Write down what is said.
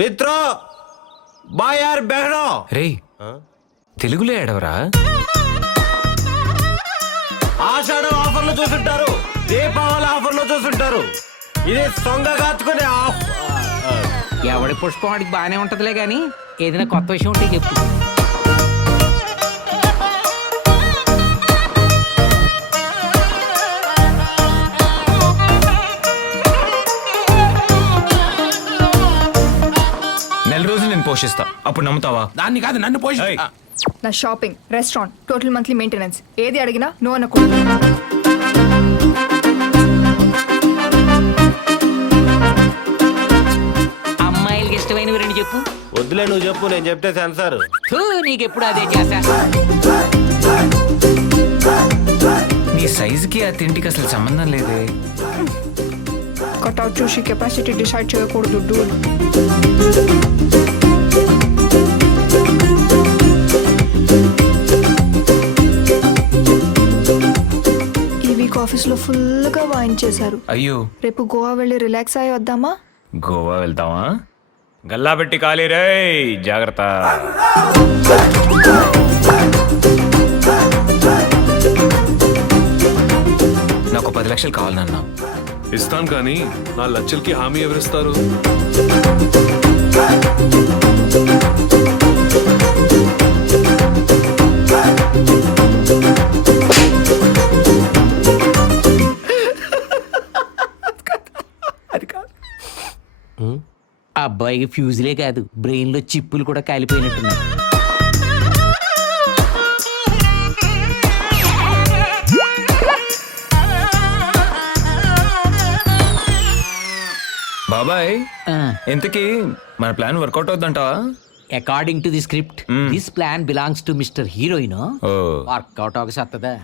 మిత్రో బాయార్ బెహనో రే తెలుగులో ఏడవరా? ఆషాఢం ఆఫర్లు చూసుంటారు, దీపావళి ఆఫర్లు చూసుంటారు. ఇది సొంగ కాచుకునే ఆఫ్. ఎవడి పుష్పం వాడికి బాగానే ఉంటదిలే గాని ఏదైనా కొత్త విషయం ఉంటే చెప్పు. నెల రోజులు నేను పోషిస్తా, అప్పుడు నమ్ముతావా? దాన్ని కాదు నన్ను పోషి. ఏయ్. నా shopping, restaurant, total monthly maintenance ఏది అడిగినా నో అనకు. అమ్మాయిలకి ఇష్టమైనవి రెండు చెప్పు. వద్దులే నువ్వు చెప్పు, నేను చెప్తే సెన్సార్. నీకెప్పుడు అదే చేస్తా. నీ సైజుకి ఆ తిండికి అసలు సంబంధం లేదే. కట్అవుట్ చూసి కెపాసిటీ డిసైడ్ చేయకూడదు డూడ్. ఈ వీక్ ఆఫీస్లో ఫుల్గా వాయించేశారు. అయ్యో, రేపు గోవా వెళ్ళి రిలాక్స్ అయ్యి వద్దామా? గోవా వెళ్తావా? గల్లా పెట్టి ఖాళీ రే, జాగ్రత్త. నాకు 10 లక్షలు కావాలన్నా. ఇస్తాను కానీ 4 లక్షలకి హామీ ఎవరిస్తారు? ఆ అబ్బాయికి ఫ్యూజులే కాదు, బ్రెయిన్ లో చిప్పులు కూడా కాలిపోయినట్టున్నాయి. బాబాయ్, ఇంతకీ మన ప్లాన్ వర్కౌట్ అవుతుందంటావా? According to the script this plan belongs to mister heroine. ఓ వర్కౌట్ అవసత్తదా?